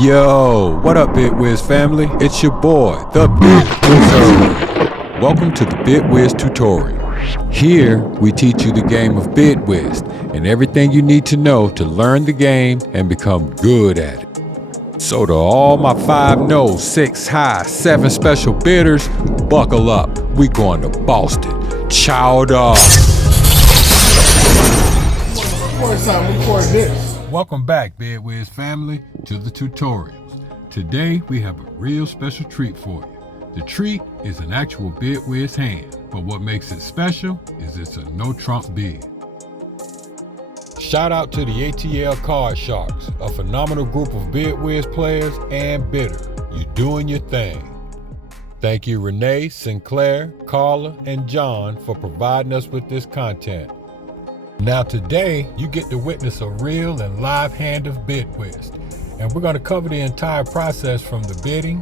Yo, what up Bid Whist family? It's your boy, the Bid Wizard. Welcome to the Bid Whist tutorial. Here, we teach you the game of Bid Whist and everything you need to know to learn the game and become good at it. So to all my 5 no, 6 high, 7 special bidders, buckle up. We going to Boston. Chow dog. Record this. Welcome back, Bid Whist family, to the tutorials. Today, we have a real special treat for you. The treat is an actual Bid Whist hand, but what makes it special is it's a no-trump bid. Shout out to the ATL Card Sharks, a phenomenal group of Bid Whist players and bidders. You're doing your thing. Thank you Renee, Sinclair, Carla, and John for providing us with this content. Now today, you get to witness a real and live hand of Bid Whist, and we're going to cover the entire process from the bidding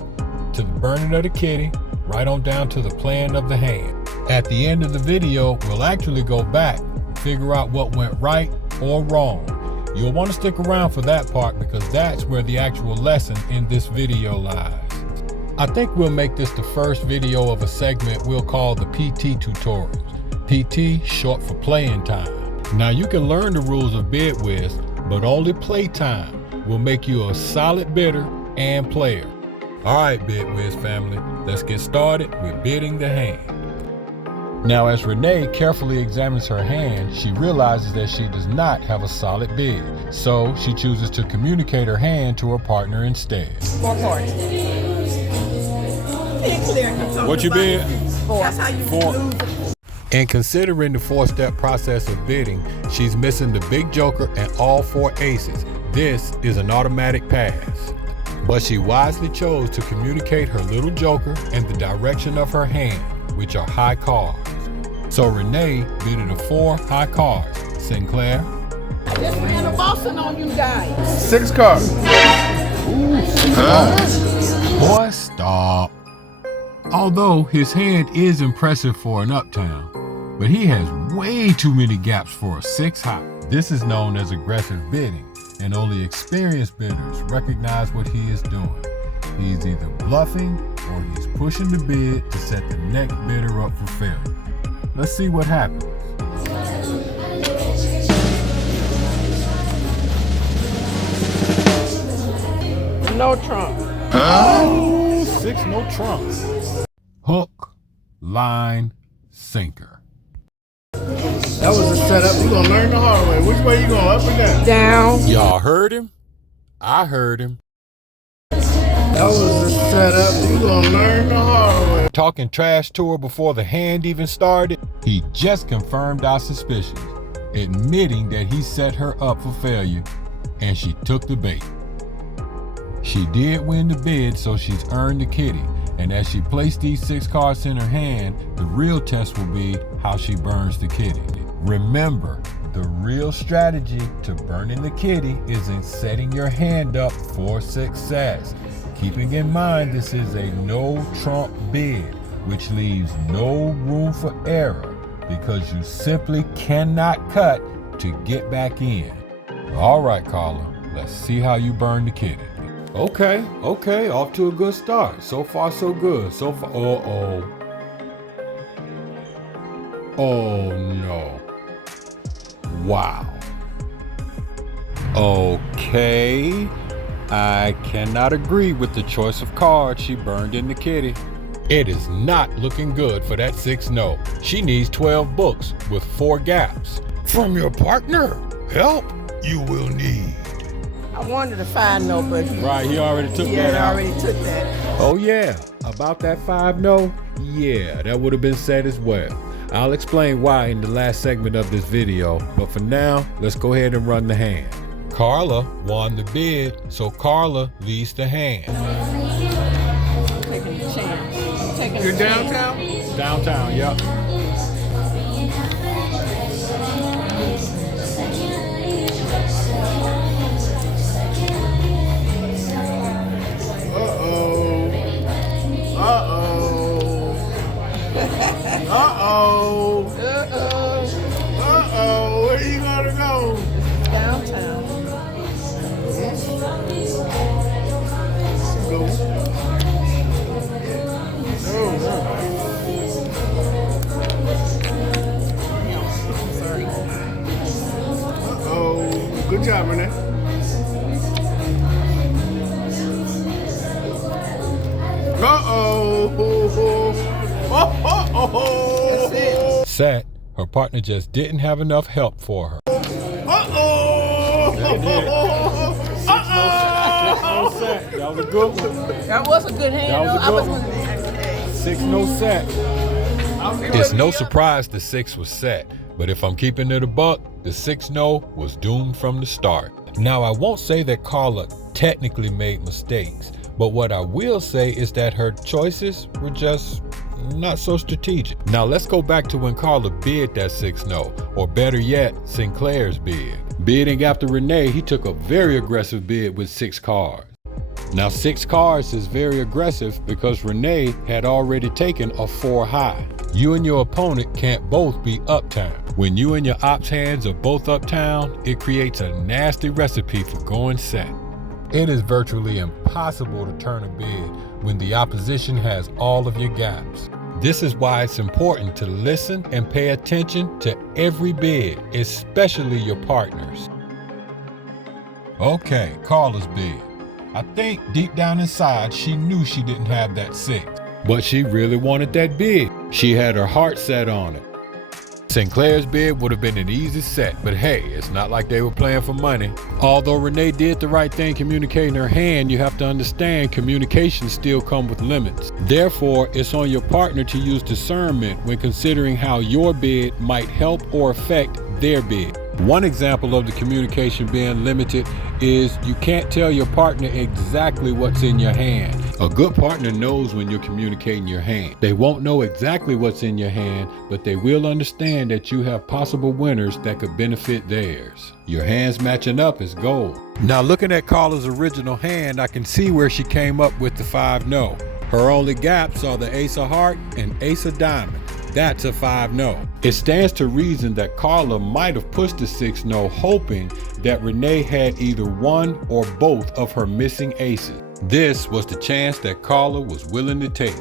to the burning of the kitty, right on down to the playing of the hand. At the end of the video, we'll actually go back and figure out what went right or wrong. You'll want to stick around for that part because that's where the actual lesson in this video lies. I think we'll make this the first video of a segment we'll call the PT tutorials. PT short for playing time. Now you can learn the rules of Bid Whist, but only playtime will make you a solid bidder and player. Alright Bid Whist family, let's get started with bidding the hand. Now as Renee carefully examines her hand, she realizes that she does not have a solid bid, so she chooses to communicate her hand to her partner instead. 4 cards. What you bid? 4. That's how you 4. lose. And considering the 4-step process of bidding, she's missing the big joker and all 4 aces. This is an automatic pass. But she wisely chose to communicate her little joker and the direction of her hand, which are high cards. So Renee bidded a 4 high cards. Sinclair? I just ran a Boston on you guys. 6 cards. Ooh, 6 cards. Boy, stop. Although his hand is impressive for an uptown, but he has way too many gaps for a 6 high. This is known as aggressive bidding, and only experienced bidders recognize what he is doing. He's either bluffing or he's pushing the bid to set the next bidder up for failure. Let's see what happens. No trump. Oh, 6 no trumps. Hook, line, sinker. That was a setup. You gonna learn the hard way. Which way you going, up or down? Down. Y'all heard him? I heard him. That was a setup. You gonna learn the hard way. Talking trash to her before the hand even started, he just confirmed our suspicions, admitting that he set her up for failure, and she took the bait. She did win the bid, so she's earned the kitty. And as she placed these 6 cards in her hand, the real test will be how she burns the kitty. Remember, the real strategy to burning the kitty is in setting your hand up for success. Keeping in mind this is a no trump bid, which leaves no room for error because you simply cannot cut to get back in. All right, Carla, let's see how you burn the kitty. Okay, off to a good start. So far, so good. So far, oh no. Wow. Okay, I cannot agree with the choice of cards she burned in the kitty. It is not looking good for that 6 no. She needs 12 books with 4 gaps. From your partner, help you will need. I wanted a 5 no, but Right, he already took that I out. already took that. Oh yeah, about that 5 no, yeah, that would have been said as well. I'll explain why in the last segment of this video, but for now, let's go ahead and run the hand. Carla won the bid, so Carla leads the hand. Taking a chance. Taking You're a chance. downtown? Downtown, yep. Where you gonna go? Downtown. Good job, Renee. That's it. Set, her partner just didn't have enough help for her. That was a good one. That was a good hand. That was a though. good one. 6-no set. I It's no surprise the 6 was set, but if I'm keeping it a buck, the 6-no was doomed from the start. Now, I won't say that Carla technically made mistakes, but what I will say is that her choices were just not so strategic. Now, let's go back to when Carla bid that 6-no, or better yet, Sinclair's bid. Bidding after Renee, he took a very aggressive bid with 6 cards. Now, 6 cards is very aggressive because Renee had already taken a 4 high. You and your opponent can't both be uptown. When you and your ops hands are both uptown, it creates a nasty recipe for going set. It is virtually impossible to turn a bid when the opposition has all of your gaps. This is why it's important to listen and pay attention to every bid, especially your partners. Okay, Carla's bid. I think deep down inside, she knew she didn't have that 6. But she really wanted that bid. She had her heart set on it. Sinclair's bid would have been an easy set, but hey, it's not like they were playing for money. Although Renee did the right thing communicating her hand, you have to understand communications still come with limits. Therefore, it's on your partner to use discernment when considering how your bid might help or affect their bid. One example of the communication being limited is you can't tell your partner exactly what's in your hand. A good partner knows when you're communicating your hand. They won't know exactly what's in your hand, but they will understand that you have possible winners that could benefit theirs. Your hands matching up is gold. Now, looking at Carla's original hand, I can see where she came up with the 5-no. Her only gaps are the ace of heart and ace of diamond. That's a 5-no. It stands to reason that Carla might have pushed the 6-no hoping that Renee had either one or both of her missing aces. This was the chance that Carla was willing to take.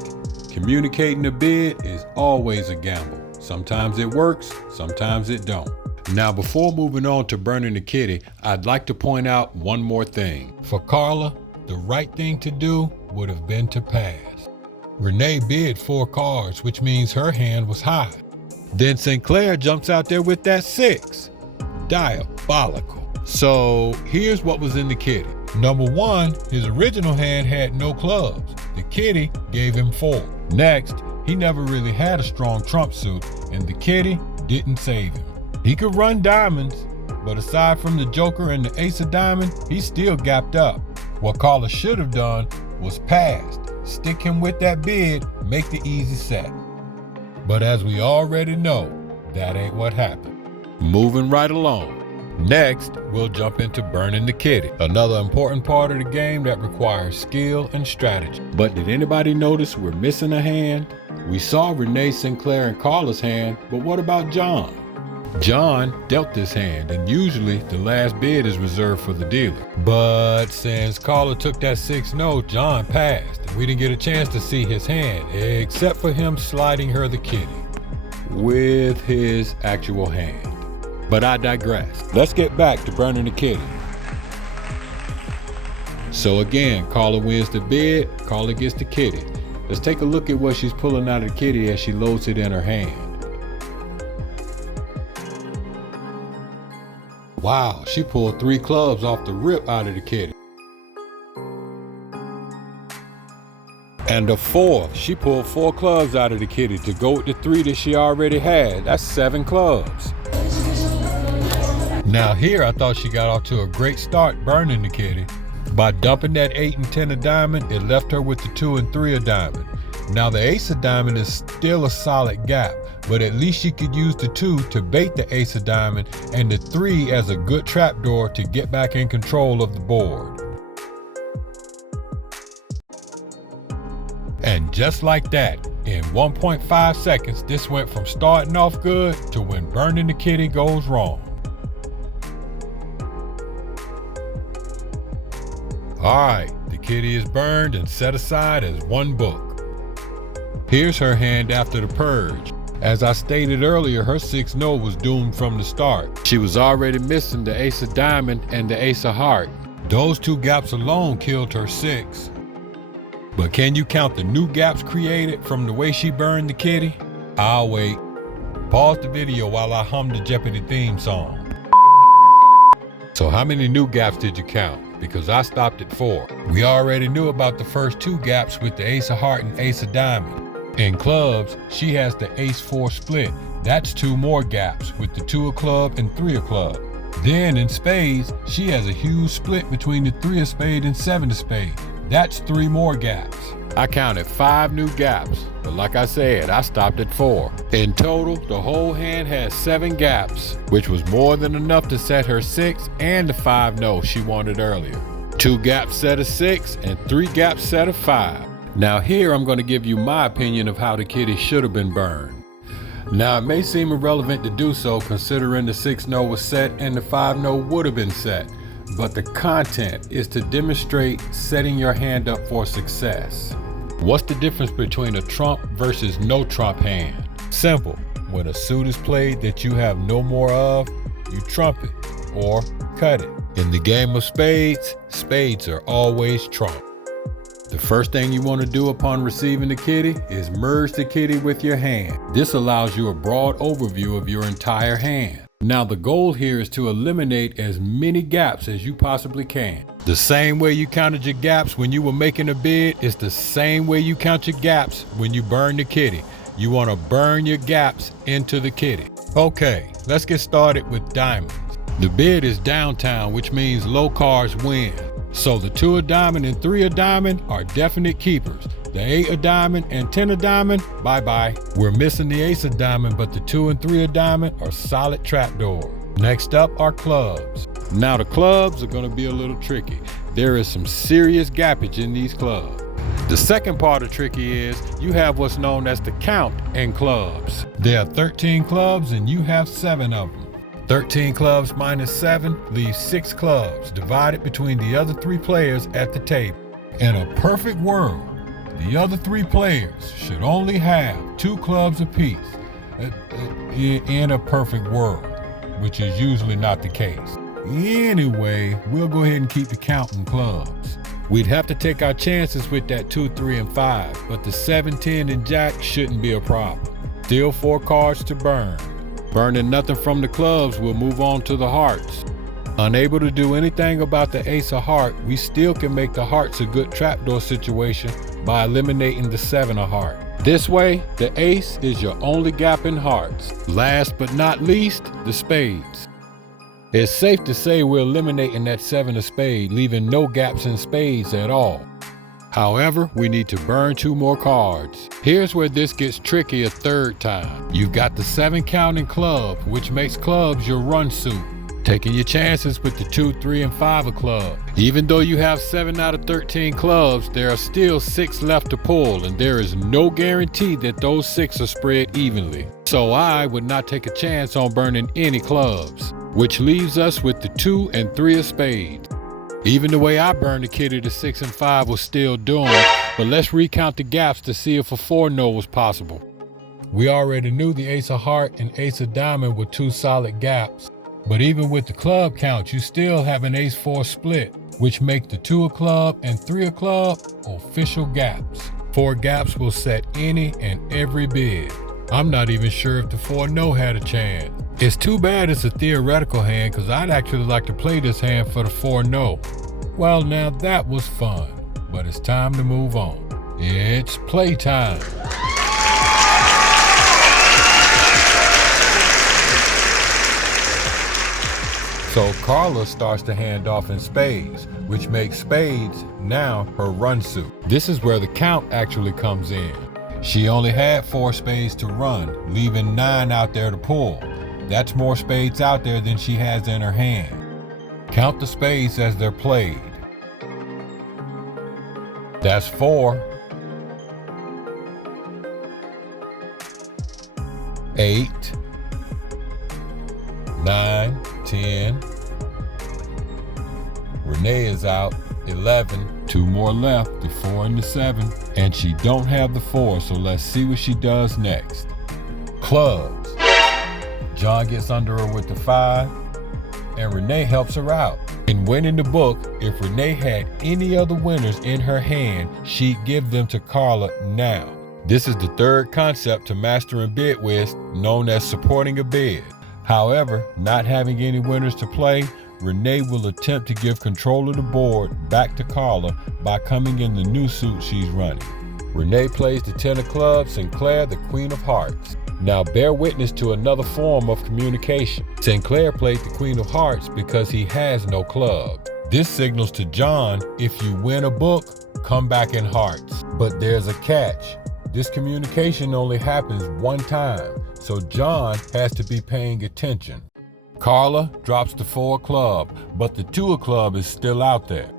Communicating a bid is always a gamble. Sometimes it works, sometimes it don't. Now, before moving on to burning the kitty, I'd like to point out one more thing. For Carla, the right thing to do would have been to pass. Renee bid 4 cards, which means her hand was high. Then Sinclair jumps out there with that 6. Diabolical. So here's what was in the kitty. Number 1, his original hand had no clubs. The kitty gave him 4. Next, he never really had a strong trump suit, and the kitty didn't save him. He could run diamonds, but aside from the joker and the ace of diamond, he still gapped up. What Carla should have done was passed. Stick him with that bid, make the easy set. But as we already know, that ain't what happened. Moving right along. Next, we'll jump into burning the kitty, another important part of the game that requires skill and strategy. But did anybody notice we're missing a hand? We saw Renee, Sinclair, and Carla's hand, but what about John? John dealt this hand, and usually the last bid is reserved for the dealer. But since Carla took that 6-no, John passed. We didn't get a chance to see his hand, except for him sliding her the kitty with his actual hand. But I digress. Let's get back to burning the kitty. So again, Carla wins the bid, Carla gets the kitty. Let's take a look at what she's pulling out of the kitty as she loads it in her hand. Wow, she pulled 3 clubs off the rip out of the kitty. And a 4, she pulled 4 clubs out of the kitty to go with the 3 that she already had. That's 7 clubs. Now here I thought she got off to a great start burning the kitty. By dumping that 8 and 10 of diamond, it left her with the 2 and 3 of diamond. Now the ace of diamond is still a solid gap, but at least she could use the 2 to bait the ace of diamond and the 3 as a good trapdoor to get back in control of the board. And just like that, in 1.5 seconds, this went from starting off good to when burning the kitty goes wrong. Alright, the kitty is burned and set aside as one book. Here's her hand after the purge. As I stated earlier, her 6-0 was doomed from the start. She was already missing the ace of diamond and the ace of heart. Those 2 gaps alone killed her 6. But can you count the new gaps created from the way she burned the kitty? I'll wait. Pause the video while I hum the Jeopardy theme song. So how many new gaps did you count? Because I stopped at 4. We already knew about the first 2 gaps with the ace of heart and ace of diamond. In clubs, she has the ace-4 split. That's 2 more gaps with the 2 of club and 3 of club. Then in spades, she has a huge split between the 3 of spade and 7 of spade. That's 3 more gaps. I counted 5 new gaps, but like I said, I stopped at 4. In total, the whole hand has 7 gaps, which was more than enough to set her 6 and the 5-0 she wanted earlier. 2 gaps set of 6 and 3 gaps set of 5. Now here I'm going to give you my opinion of how the kitty should have been burned. Now it may seem irrelevant to do so considering the 6-0 was set and the 5-0 would have been set, but the content is to demonstrate setting your hand up for success. What's the difference between a trump versus no trump hand? Simple. When a suit is played that you have no more of, you trump it or cut it. In the game of spades, spades are always trump. The first thing you want to do upon receiving the kitty is merge the kitty with your hand. This allows you a broad overview of your entire hand. Now the goal here is to eliminate as many gaps as you possibly can. The same way you counted your gaps when you were making a bid is the same way you count your gaps when you burn the kitty. You want to burn your gaps into the kitty. Okay, let's get started with diamonds. The bid is downtown, which means low cards win. So the 2 of diamond and 3 of diamond are definite keepers. The 8 of diamond and 10 of diamond, bye-bye. We're missing the ace of diamond, but the 2 and 3 of diamond are solid trapdoors. Next up are clubs. Now the clubs are gonna be a little tricky. There is some serious gappage in these clubs. The second part of tricky is you have what's known as the count in clubs. There are 13 clubs and you have 7 of them. 13 clubs minus 7 leaves 6 clubs divided between the other 3 players at the table. In a perfect world, the other 3 players should only have 2 clubs apiece. In a perfect world, which is usually not the case. Anyway, we'll go ahead and keep the count in clubs. We'd have to take our chances with that 2, 3, and 5, but the 7, 10, and jack shouldn't be a problem. Still 4 cards to burn. Burning nothing from the clubs, we'll move on to the hearts. Unable to do anything about the ace of heart, we still can make the hearts a good trapdoor situation by eliminating the 7 of heart. This way, the ace is your only gap in hearts. Last but not least, the spades. It's safe to say we're eliminating that 7 of spade, leaving no gaps in spades at all. However, we need to burn 2 more cards. Here's where this gets tricky a third time. You've got the 7 count in club, which makes clubs your run suit. Taking your chances with the 2, 3, and 5 of club. Even though you have 7 out of 13 clubs, there are still 6 left to pull, and there is no guarantee that those 6 are spread evenly. So I would not take a chance on burning any clubs, which leaves us with the 2 and 3 of spades. Even the way I burned the kitty, the 6 and 5 was still doomed, but let's recount the gaps to see if a 4-0 was possible. We already knew the ace of heart and ace of diamond were 2 solid gaps, but even with the club count, you still have an ace-4 split, which make the 2 of club and 3 of club official gaps. 4 gaps will set any and every bid. I'm not even sure if the 4-0 had a chance. It's too bad it's a theoretical hand because I'd actually like to play this hand for the 4-0. Well, now that was fun, but it's time to move on. It's playtime. So Carla starts to hand off in spades, which makes spades now her run suit. This is where the count actually comes in. She only had 4 spades to run, leaving 9 out there to pull. That's more spades out there than she has in her hand. Count the spades as they're played. That's 4, 8, 9, 10. Renee is out, 11. 2 more left, the 4 and the 7. And she don't have the 4, so let's see what she does next. clubs. John gets under her with the 5, and Renee helps her out. In winning the book, if Renee had any other winners in her hand, she'd give them to Carla now. This is the third concept to mastering Bid Whist, known as supporting a bid. However, not having any winners to play, Renee will attempt to give control of the board back to Carla by coming in the new suit she's running. Renee plays the 10 of clubs, Sinclair the Queen of Hearts. Now bear witness to another form of communication. Sinclair played the Queen of Hearts because he has no club. This signals to John, if you win a book, come back in hearts. But there's a catch. This communication only happens one time, so John has to be paying attention. Carla drops the 4 of club, but the 2 of club is still out there.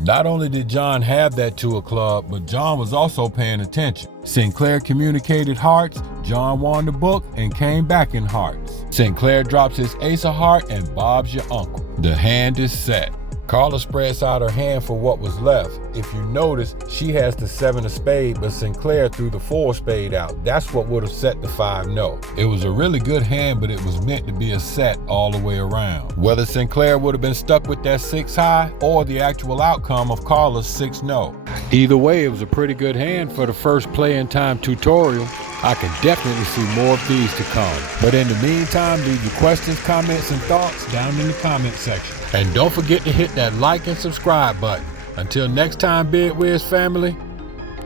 Not only did John have that 2 of club, but John was also paying attention. Sinclair communicated hearts, John won the book and came back in hearts. Sinclair drops his ace of heart and Bob's your uncle. The hand is set. Carla spreads out her hand for what was left. If you notice, she has the 7 of spade, but Sinclair threw the 4 of spade out. That's what would have set the 5 no. It was a really good hand, but it was meant to be a set all the way around. Whether Sinclair would have been stuck with that 6 high or the actual outcome of Carla's 6 no. Either way, it was a pretty good hand for the first play in time tutorial. I can definitely see more of these to come. But in the meantime, leave your questions, comments, and thoughts down in the comment section. And don't forget to hit that like and subscribe button. Until next time, Bid Whist family,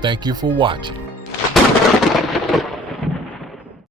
thank you for watching.